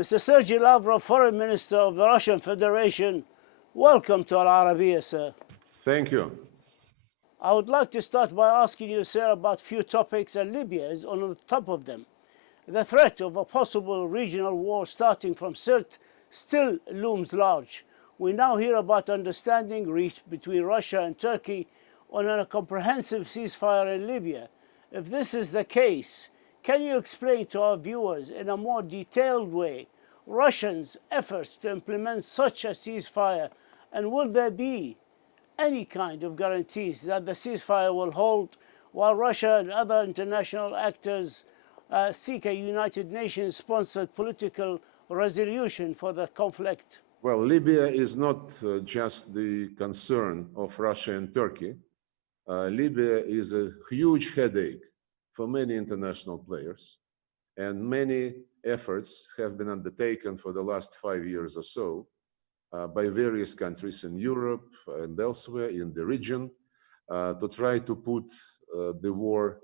Mr. Sergey Lavrov, Foreign Minister of the Russian Federation, welcome to Al-Arabiya, sir. Thank you. I would like to start by asking you, sir, about a few topics, and Libya is on the top of them. The threat of a possible regional war starting from Sirte still looms large. We now hear about understanding reached between Russia and Turkey on a comprehensive ceasefire in Libya. If this is the case, can you explain to our viewers in a more detailed way Russia's efforts to implement such a ceasefire, and will there be any kind of guarantees that the ceasefire will hold while Russia and other international actors seek a United Nations-sponsored political resolution for the conflict? Well, Libya is not just the concern of Russia and Turkey. Libya is a huge headache for many international players, and many efforts have been undertaken for the last 5 years or so by various countries in Europe and elsewhere in the region to try to put the war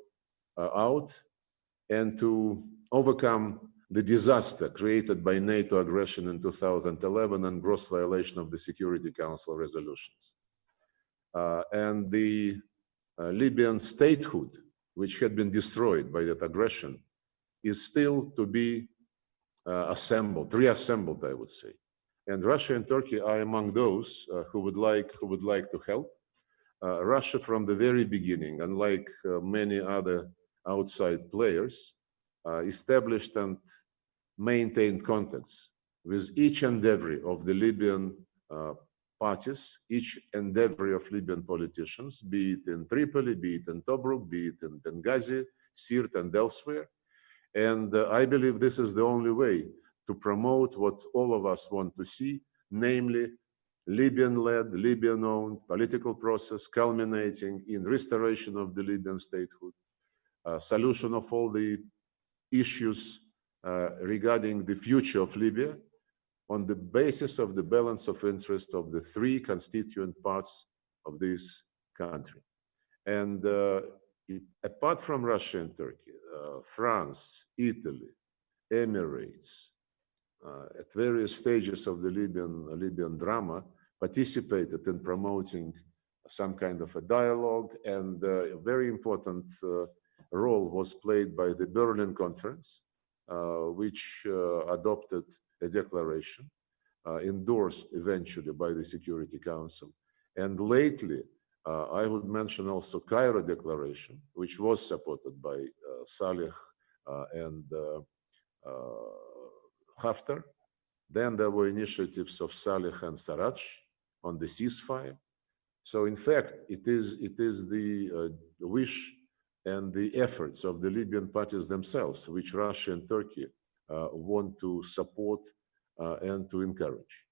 out and to overcome the disaster created by NATO aggression in 2011 and gross violation of the Security Council resolutions. And the Libyan statehood, which had been destroyed by that aggression, is still to be reassembled, I would say. And Russia and Turkey are among those who would like to help. Russia, from the very beginning, unlike many other outside players, established and maintained contacts with each and every of the Libyan parties, each and every of Libyan politicians, be it in Tripoli, be it in Tobruk, be it in Benghazi, Sirte, and elsewhere. And I believe this is the only way to promote what all of us want to see, namely Libyan-led, Libyan-owned political process culminating in restoration of the Libyan statehood, solution of all the issues regarding the future of Libya on the basis of the balance of interest of the three constituent parts of this country. And apart from Russia and Turkey, France, Italy, Emirates, at various stages of the Libyan drama, participated in promoting some kind of a dialogue, and a very important role was played by the Berlin Conference, which adopted a declaration endorsed eventually by the Security Council. And lately, I would mention also Cairo Declaration, which was supported by Saleh and Haftar. Then there were initiatives of Saleh and Sarraj on the ceasefire. So in fact, it is the wish and the efforts of the Libyan parties themselves, which Russia and Turkey want to support and to encourage.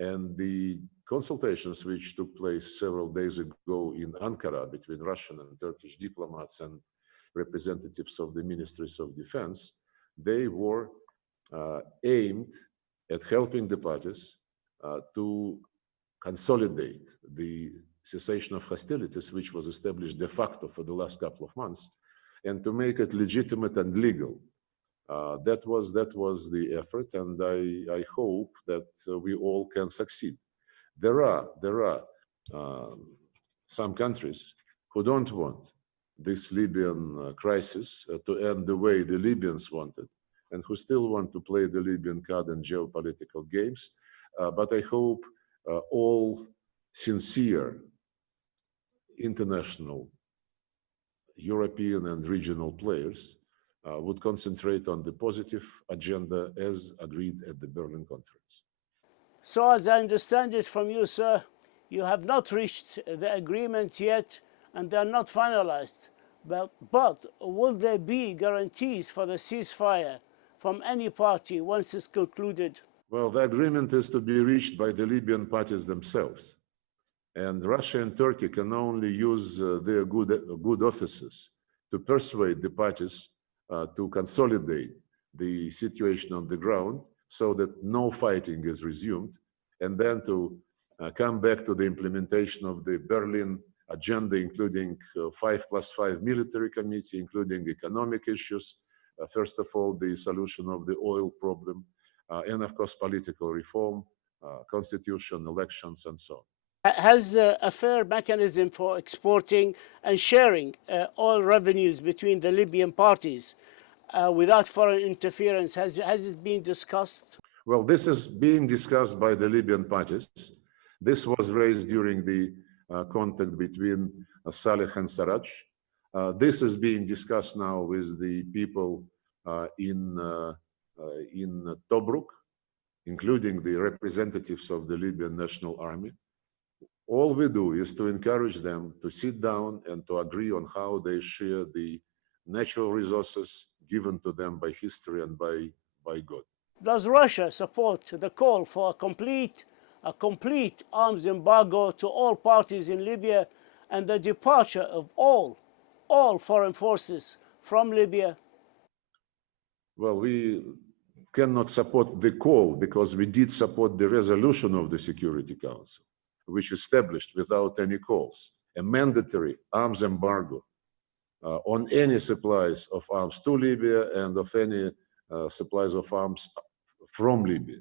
And the consultations which took place several days ago in Ankara between Russian and Turkish diplomats and representatives of the ministries of defense, they were aimed at helping the parties to consolidate the cessation of hostilities, which was established de facto for the last couple of months, and to make it legitimate and legal. That was the effort, and I hope that we all can succeed. There are some countries who don't want this Libyan crisis to end the way the Libyans wanted, and who still want to play the Libyan card and geopolitical games. But I hope all sincere international, European and regional players would concentrate on the positive agenda as agreed at the Berlin Conference. So as I understand it from you, sir, you have not reached the agreement yet and they are not finalized. But will there be guarantees for the ceasefire from any party once it's concluded? Well, the agreement is to be reached by the Libyan parties themselves. And Russia and Turkey can only use their good offices to persuade the parties to consolidate the situation on the ground so that no fighting is resumed, and then to come back to the implementation of the Berlin agenda, including 5+5 military committee, including economic issues. First of all, the solution of the oil problem, and of course, political reform, constitution, elections, and so on. Has a fair mechanism for exporting and sharing all revenues between the Libyan parties without foreign interference, has it been discussed? Well, this is being discussed by the Libyan parties. This was raised during the contact between Saleh and Sarraj. This is being discussed now with the people in Tobruk, including the representatives of the Libyan National Army. All we do is to encourage them to sit down and to agree on how they share the natural resources given to them by history and by God. Does Russia support the call for a complete arms embargo to all parties in Libya and the departure of all foreign forces from Libya? Well, we cannot support the call because we did support the resolution of the Security Council, which established without any calls a mandatory arms embargo on any supplies of arms to Libya and of any supplies of arms from Libya.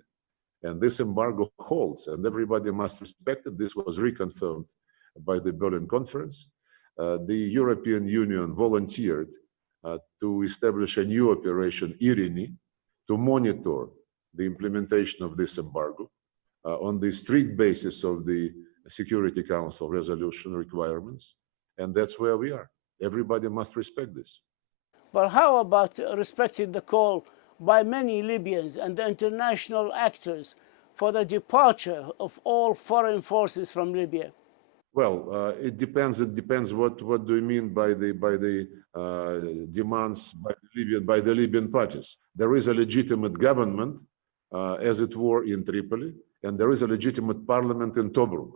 And this embargo holds, and everybody must respect it. This was reconfirmed by the Berlin Conference. The European Union volunteered to establish a new operation, IRINI, to monitor the implementation of this embargo on the strict basis of the Security Council resolution requirements. And that's where we are. Everybody must respect this. But how about respecting the call by many Libyans and the international actors for the departure of all foreign forces from Libya? Well, it depends. It depends. What do you mean by the demands by the Libyan parties? There is a legitimate government, as it were, in Tripoli, and there is a legitimate parliament in Tobruk.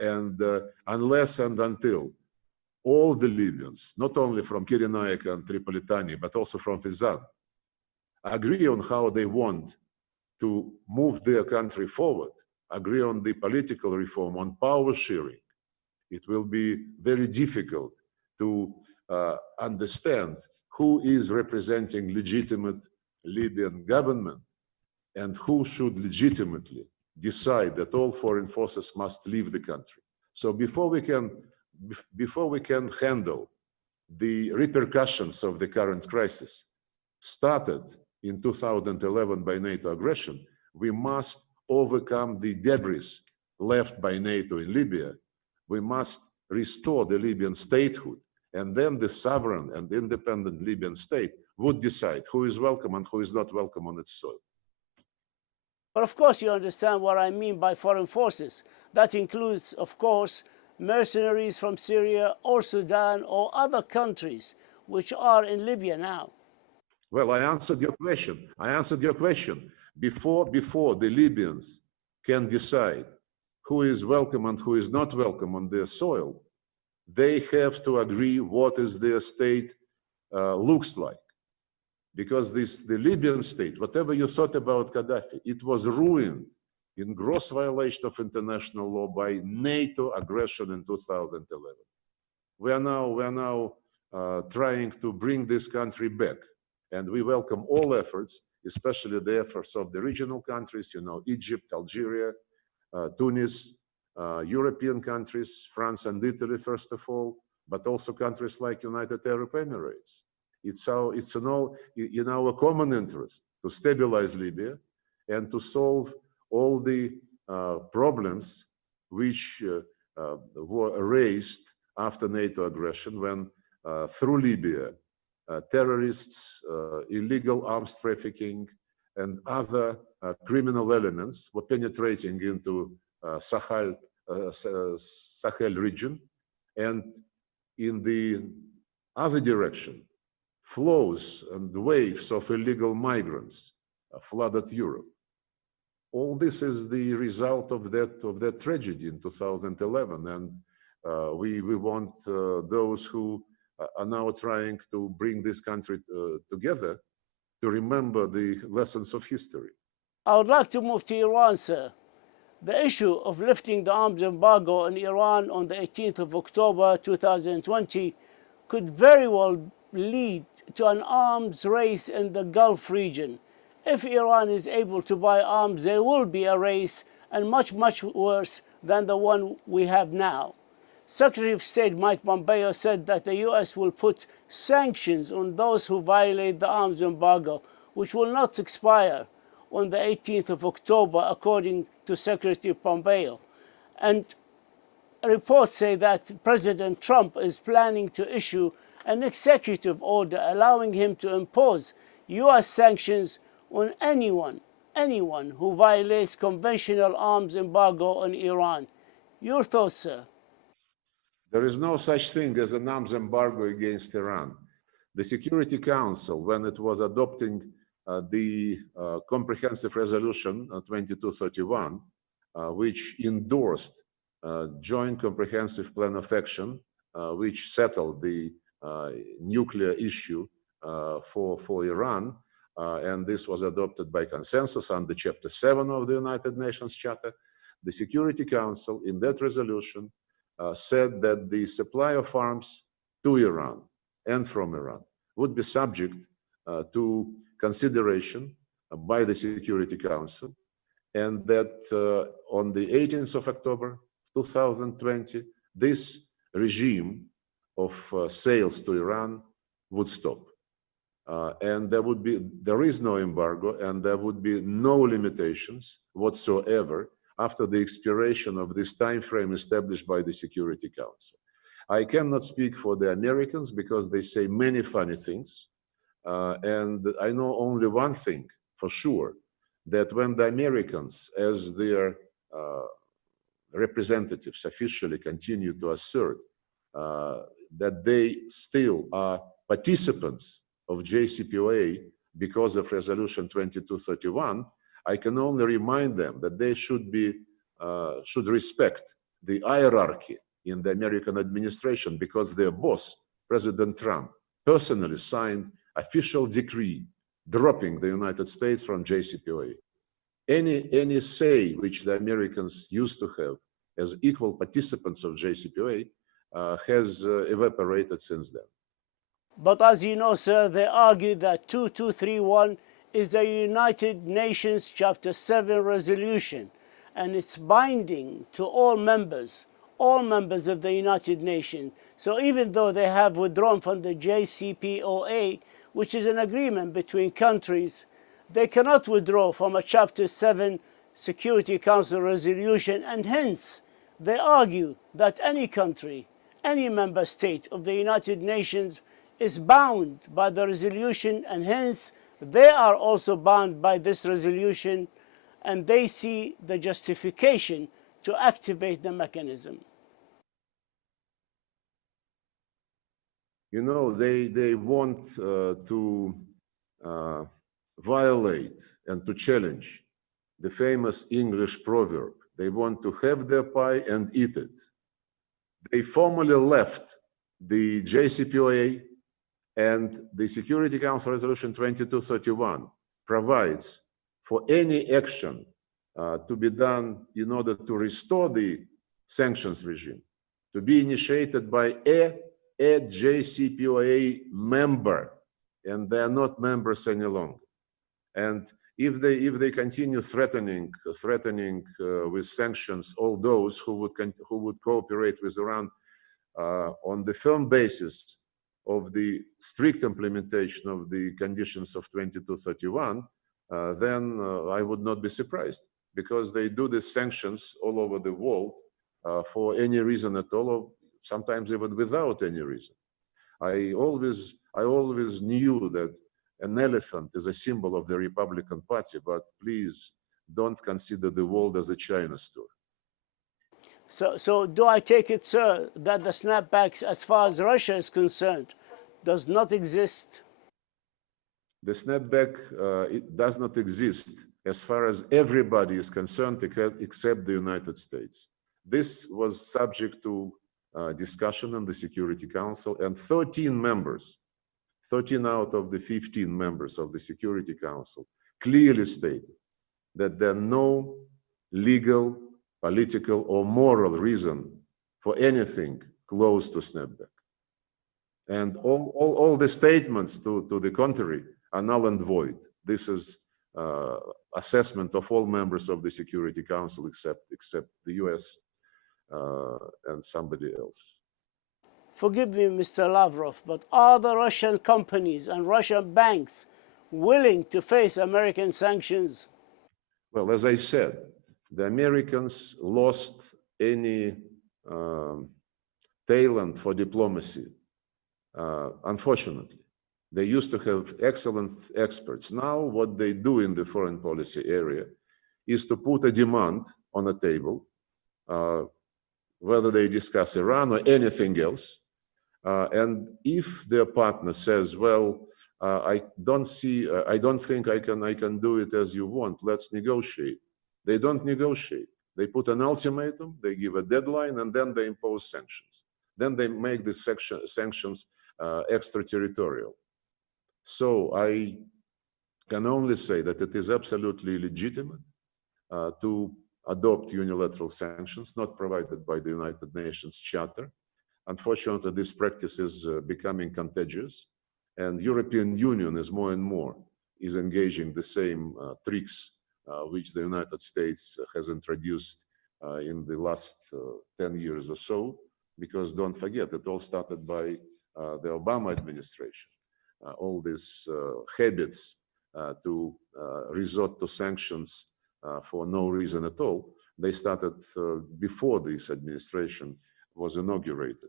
And unless and until all the Libyans, not only from Cyrenaica and Tripolitani, but also from Fezzan, agree on how they want to move their country forward, agree on the political reform, on power sharing, it will be very difficult to understand who is representing legitimate Libyan government and who should legitimately decide that all foreign forces must leave the country. So before we can handle the repercussions of the current crisis, started in 2011 by NATO aggression, we must overcome the debris left by NATO in Libya. We must restore the Libyan statehood, and then the sovereign and independent Libyan state would decide who is welcome and who is not welcome on its soil. But of course you understand what I mean by foreign forces. That includes, of course, mercenaries from Syria or Sudan or other countries which are in Libya now. Well, I answered your question. Before the Libyans can decide who is welcome and who is not welcome on their soil, they have to agree what is their state looks like. Because the Libyan state, whatever you thought about Gaddafi, it was ruined in gross violation of international law by NATO aggression in 2011. We are now trying to bring this country back. And we welcome all efforts, especially the efforts of the regional countries, Egypt, Algeria, Tunis, European countries, France and Italy, first of all, but also countries like United Arab Emirates. It's in our common interest to stabilize Libya and to solve all the problems which were raised after NATO aggression when through Libya, terrorists, illegal arms trafficking, and other criminal elements were penetrating into Sahel region. And in the other direction, flows and waves of illegal migrants flooded Europe. All this is the result of that tragedy in 2011, and we want those who are now trying to bring this country together to remember the lessons of history. I would like to move to Iran, sir. The issue of lifting the arms embargo in Iran on the 18th of October 2020 could very well lead to an arms race in the Gulf region, If Iran is able to buy arms, there will be a race, and much, much worse than the one we have now. Secretary of State Mike Pompeo said that the US will put sanctions on those who violate the arms embargo, which will not expire on the 18th of October, according to Secretary Pompeo. And reports say that President Trump is planning to issue an executive order allowing him to impose US sanctions on anyone who violates conventional arms embargo on Iran. Your thoughts, sir? There is no such thing as an arms embargo against Iran. The Security Council, when it was adopting the Comprehensive Resolution 2231, which endorsed Joint Comprehensive Plan of Action, which settled the nuclear issue for Iran, and this was adopted by consensus under Chapter 7 of the United Nations Charter. The Security Council, in that resolution, said that the supply of arms to Iran and from Iran would be subject to consideration by the Security Council, and that on the 18th of October 2020, this regime of sales to Iran would stop. And there is no embargo, and there would be no limitations whatsoever after the expiration of this time frame established by the Security Council. I cannot speak for the Americans because they say many funny things. And I know only one thing for sure, that when the Americans, as their representatives officially continue to assert that they still are participants of JCPOA because of Resolution 2231, I can only remind them that they should respect the hierarchy in the American administration, because their boss, President Trump, personally signed official decree dropping the United States from JCPOA. Any say which the Americans used to have as equal participants of JCPOA has evaporated since then. But as you know, sir, they argue that 2231 is the United Nations Chapter 7 resolution, and it's binding to all members of the United Nations. So even though they have withdrawn from the JCPOA, which is an agreement between countries, they cannot withdraw from a Chapter 7 Security Council resolution, and hence they argue that any country, any member state of the United Nations is bound by the resolution, and hence they are also bound by this resolution, and they see the justification to activate the mechanism. You know, they want to violate and to challenge the famous English proverb. They want to have their pie and eat it. They formally left the JCPOA, and the Security Council Resolution 2231 provides for any action to be done in order to restore the sanctions regime to be initiated by a JCPOA member, and they are not members any longer. And if they continue threatening with sanctions all those who would cooperate with Iran on the firm basis of the strict implementation of the conditions of 2231, then I would not be surprised, because they do these sanctions all over the world for any reason at all, or sometimes even without any reason. I always knew that an elephant is a symbol of the Republican Party, but please don't consider the world as a China store. So do I take it, sir, that the snapbacks, as far as Russia is concerned, does not exist? The snapback it does not exist as far as everybody is concerned, except the United States. This was subject to discussion in the Security Council, and 13 members, 13 out of the 15 members of the Security Council clearly stated that there are no legal, political, or moral reason for anything close to snapback. And all the statements to the contrary are null and void. This is uh, assessment of all members of the Security Council except the US and somebody else. Forgive me, Mr. Lavrov, but are the Russian companies and Russian banks willing to face American sanctions? Well, as I said, the Americans lost any talent for diplomacy, unfortunately. They used to have excellent experts. Now, what they do in the foreign policy area is to put a demand on the table, whether they discuss Iran or anything else. And if their partner says, well, I don't think I can do it as you want, let's negotiate. They don't negotiate. They put an ultimatum, they give a deadline, and then they impose sanctions. Then they make the sanctions extraterritorial. So I can only say that it is absolutely legitimate to adopt unilateral sanctions, not provided by the United Nations Charter. Unfortunately, this practice is becoming contagious, and European Union is more and more is engaging the same tricks which the United States has introduced in the last 10 years or so, because don't forget, it all started by the Obama administration. All these habits to resort to sanctions for no reason at all, they started before this administration was inaugurated.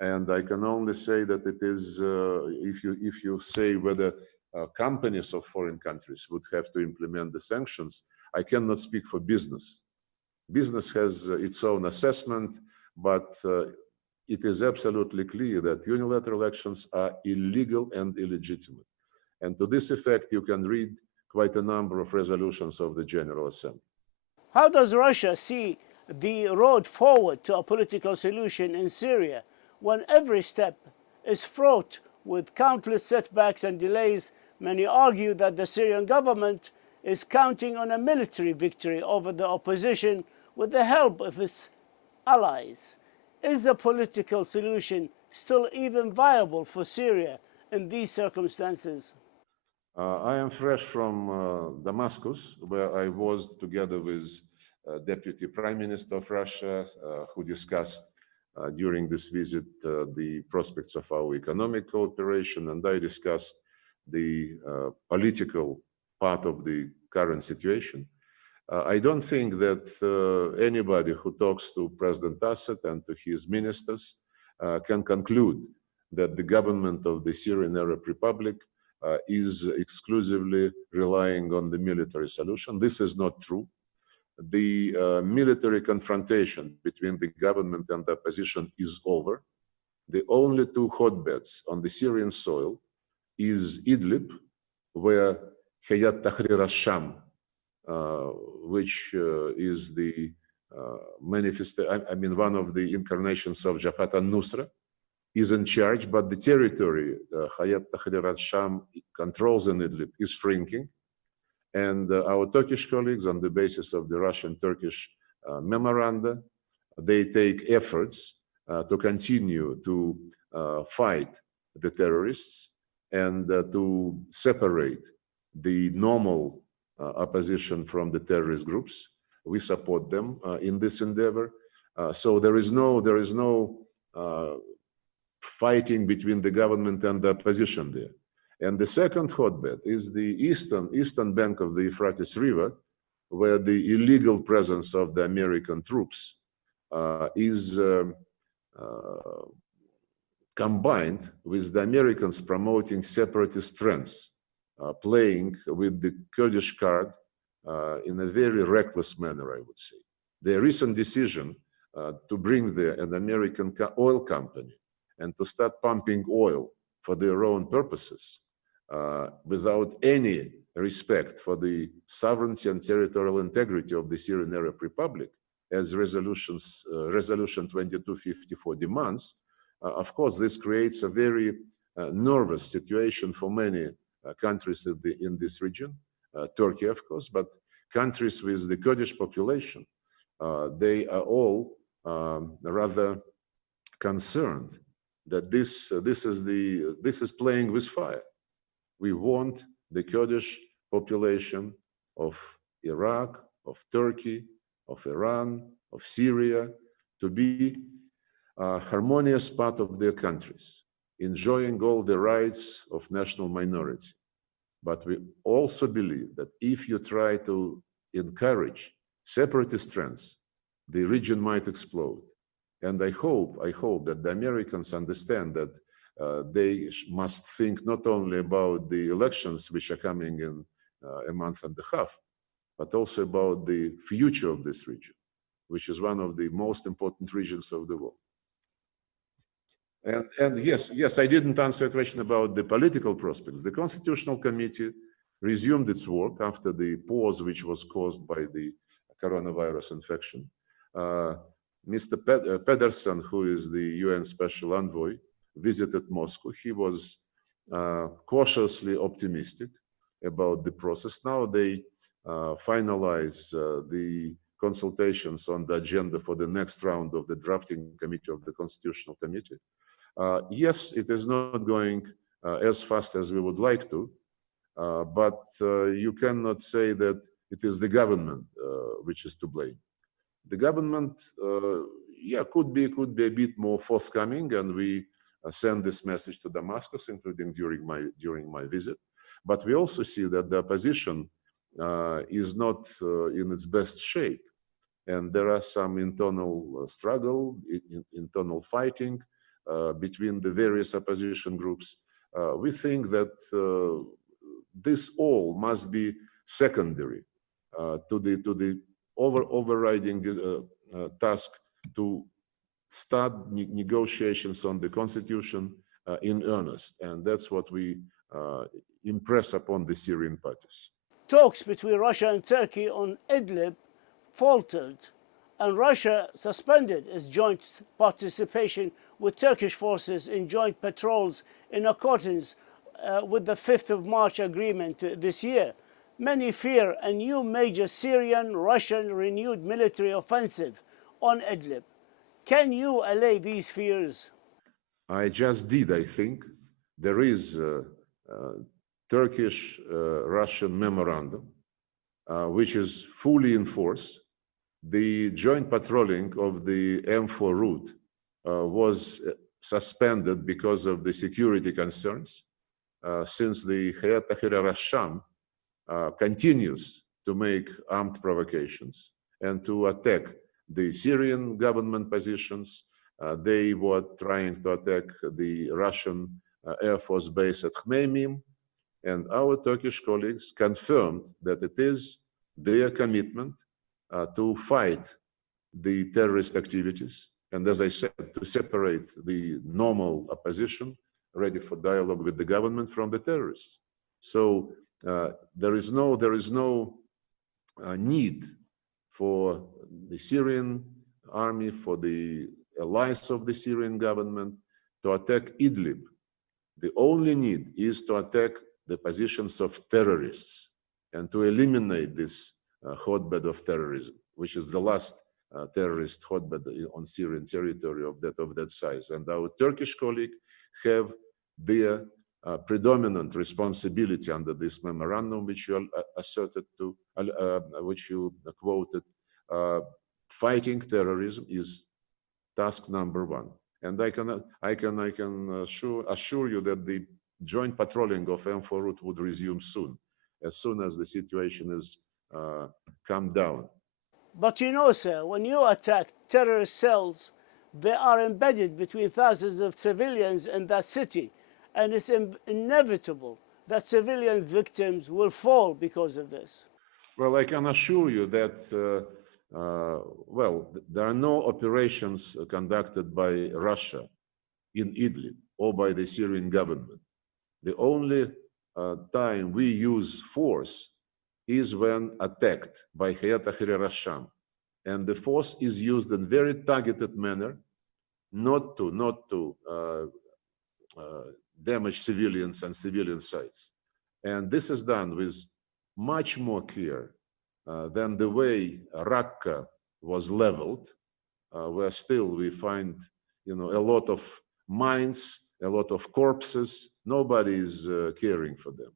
And I can only say that it is, if you say whether companies of foreign countries would have to implement the sanctions, I cannot speak for business. Business has its own assessment, but it is absolutely clear that unilateral actions are illegal and illegitimate. And to this effect, you can read quite a number of resolutions of the General Assembly. How does Russia see the road forward to a political solution in Syria when every step is fraught with countless setbacks and delays? Many argue that the Syrian government is counting on a military victory over the opposition with the help of its allies. Is the political solution still even viable for Syria in these circumstances? I am fresh from Damascus, where I was together with Deputy Prime Minister of Russia, who discussed during this visit the prospects of our economic cooperation, and I discussed the political part of the current situation. I don't think that anybody who talks to President Assad and to his ministers can conclude that the government of the Syrian Arab Republic is exclusively relying on the military solution. This is not true. The military confrontation between the government and the opposition is over. The only two hotbeds on the Syrian soil is Idlib, where Hayat Tahrir al-Sham, which is the one of the incarnations of Jabhat al-Nusra, is in charge, but the territory Hayat Tahrir al-Sham controls in Idlib is shrinking. And our Turkish colleagues, on the basis of the Russian-Turkish memoranda, they take efforts to continue to fight the terrorists and to separate the normal opposition from the terrorist groups. We support them in this endeavor. So there is no fighting between the government and the opposition there. And the second hotbed is the eastern bank of the Euphrates River, where the illegal presence of the American troops is combined with the Americans promoting separatist trends, playing with the Kurdish card in a very reckless manner, I would say. The recent decision to bring there an American oil company and to start pumping oil for their own purposes without any respect for the sovereignty and territorial integrity of the Syrian Arab Republic, as Resolution 2254 demands, of course, this creates a very nervous situation for many countries in this region, Turkey, of course, but countries with the Kurdish population, they are all rather concerned that this is playing with fire. We want the Kurdish population of Iraq, of Turkey, of Iran, of Syria, to be a harmonious part of their countries, enjoying all the rights of national minority. But we also believe that if you try to encourage separatist trends, the region might explode. And I hope that the Americans understand that they must think not only about the elections which are coming in a month and a half, but also about the future of this region, which is one of the most important regions of the world. And yes, I didn't answer a question about the political prospects. The Constitutional Committee resumed its work after the pause which was caused by the coronavirus infection. Uh, Mr. Pedersen, who is the UN Special Envoy, visited Moscow. He was cautiously optimistic about the process. Now they finalize the consultations on the agenda for the next round of the drafting committee of the Constitutional Committee. Yes, it is not going as fast as we would like to, but you cannot say that it is the government which is to blame. The government, yeah, could be a bit more forthcoming, and we send this message to Damascus, including during my visit. But we also see that the opposition is not in its best shape, and there are some internal struggle, internal fighting between the various opposition groups. We think that this all must be secondary to the overriding task to start negotiations on the constitution in earnest, and that's what we impress upon the Syrian parties. Talks between Russia and Turkey on Idlib faltered, and Russia suspended its joint participation with Turkish forces in joint patrols in accordance with the 5th of March agreement this year. Many fear a new major Syrian-Russian renewed military offensive on Idlib. Can you allay these fears? I just did, I think. There is a Turkish-Russian memorandum, which is fully in force. The joint patrolling of the M4 route was suspended because of the security concerns, since the Hayat Tahrir al-Sham continues to make armed provocations and to attack the Syrian government positions. They were trying to attack the Russian Air Force base at Khmeimim, and our Turkish colleagues confirmed that it is their commitment to fight the terrorist activities, and as I said, to separate the normal opposition ready for dialogue with the government from the terrorists. So there is no need for the Syrian army, for the allies of the Syrian government to attack Idlib. The only need is to attack the positions of terrorists and to eliminate this hotbed of terrorism, which is the last terrorist hotbed on Syrian territory of that size. And our Turkish colleague have their predominant responsibility under this memorandum, which you asserted to, which you quoted. Fighting terrorism is task number one, and I can assure you that the joint patrolling of M4 route would resume soon as the situation is calmed down. But you know, sir, when you attack terrorist cells, they are embedded between thousands of civilians in that city, and it's inevitable that civilian victims will fall because of this. Well, I can assure you that, there are no operations conducted by Russia in Idlib or by the Syrian government. The only time we use force is when attacked by Hayat Tahrir al-Sham. And the force is used in very targeted manner, not to damage civilians and civilian sites. And this is done with much more care than the way Raqqa was leveled, where still we find, a lot of mines, a lot of corpses. Nobody is caring for them.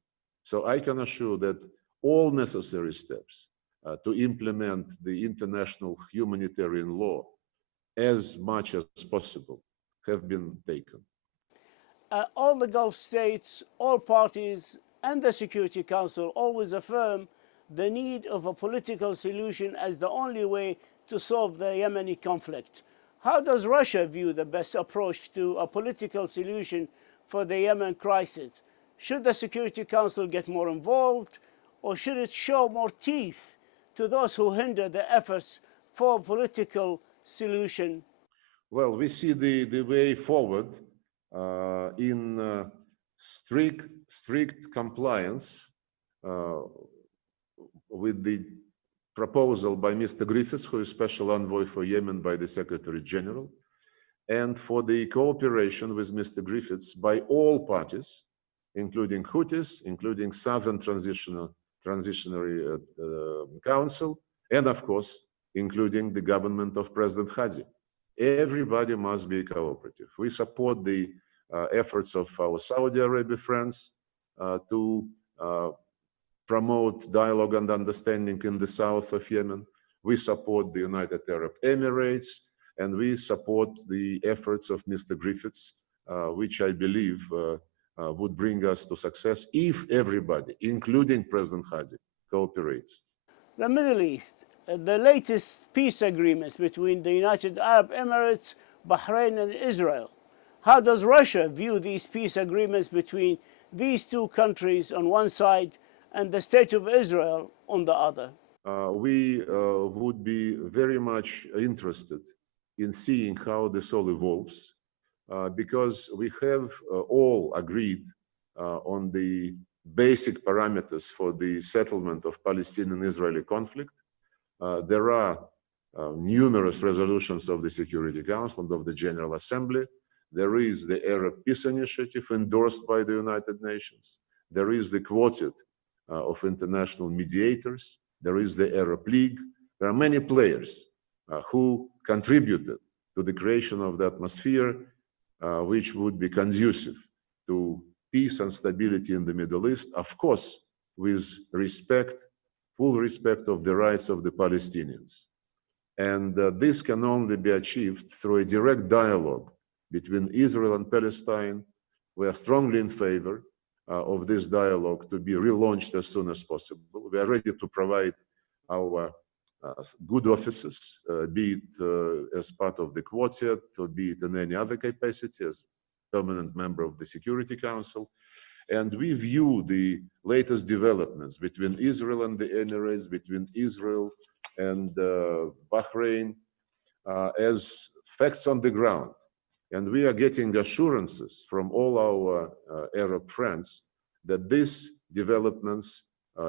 So I can assure that all necessary steps to implement the international humanitarian law as much as possible have been taken. All the Gulf states, all parties, and the Security Council always affirm the need of a political solution as the only way to solve the Yemeni conflict. How does Russia view the best approach to a political solution for the Yemen crisis? Should the Security Council get more involved, or should it show more teeth to those who hinder the efforts for a political solution? Well, we see the way forward in strict compliance with the proposal by Mr. Griffiths, who is Special Envoy for Yemen by the Secretary General, and for the cooperation with Mr. Griffiths by all parties, including Houthis, including Southern Transitionary Council, and of course, including the government of President Hadi. Everybody must be cooperative. We support the efforts of our Saudi Arabia friends to promote dialogue and understanding in the south of Yemen. We support the United Arab Emirates, and we support the efforts of Mr. Griffiths, which I believe would bring us to success if everybody, including President Hadi, cooperates. The Middle East, the latest peace agreements between the United Arab Emirates, Bahrain, and Israel. How does Russia view these peace agreements between these two countries on one side and the State of Israel on the other? We would be very much interested in seeing how this all evolves, because we have all agreed on the basic parameters for the settlement of Palestinian-Israeli conflict. There are numerous resolutions of the Security Council and of the General Assembly. There is the Arab Peace Initiative endorsed by the United Nations. There is the Quartet of international mediators. There is the Arab League. There are many players who contributed to the creation of the atmosphere which would be conducive to peace and stability in the Middle East, of course, with respect, full respect of the rights of the Palestinians. And this can only be achieved through a direct dialogue between Israel and Palestine. We are strongly in favor of this dialogue to be relaunched as soon as possible. We are ready to provide our good offices, be it as part of the Quartet or be it in any other capacity as permanent member of the Security Council. And we view the latest developments between Israel and the Emirates, between Israel and Bahrain as facts on the ground. And we are getting assurances from all our Arab friends that these developments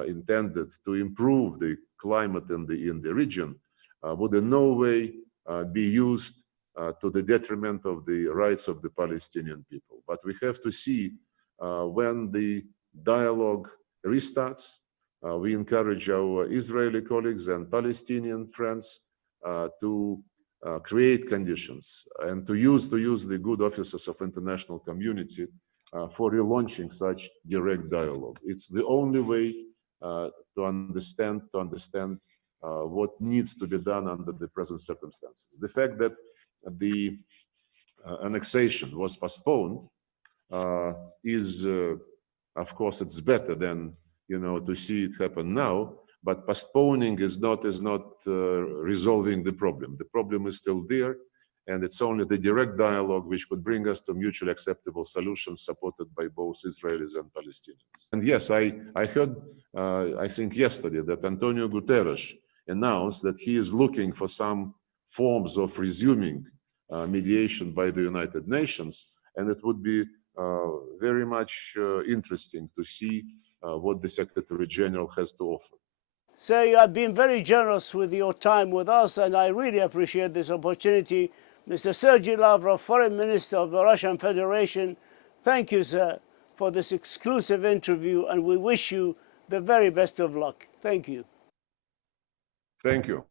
intended to improve the climate in the region would in no way be used to the detriment of the rights of the Palestinian people. But we have to see when the dialogue restarts. We encourage our Israeli colleagues and Palestinian friends to create conditions and to use the good offices of international community for relaunching such direct dialogue. It's the only way to understand what needs to be done under the present circumstances. The fact that the annexation was postponed is, of course, it's better than to see it happen now. But postponing is not resolving the problem. The problem is still there, and it's only the direct dialogue which could bring us to mutually acceptable solutions supported by both Israelis and Palestinians. And yes, I heard, I think yesterday, that Antonio Guterres announced that he is looking for some forms of resuming mediation by the United Nations, and it would be very much interesting to see what the Secretary General has to offer. So you have been very generous with your time with us, and I really appreciate this opportunity. Mr. Sergey Lavrov, Foreign Minister of the Russian Federation, thank you, sir, for this exclusive interview, and we wish you the very best of luck. Thank you. Thank you.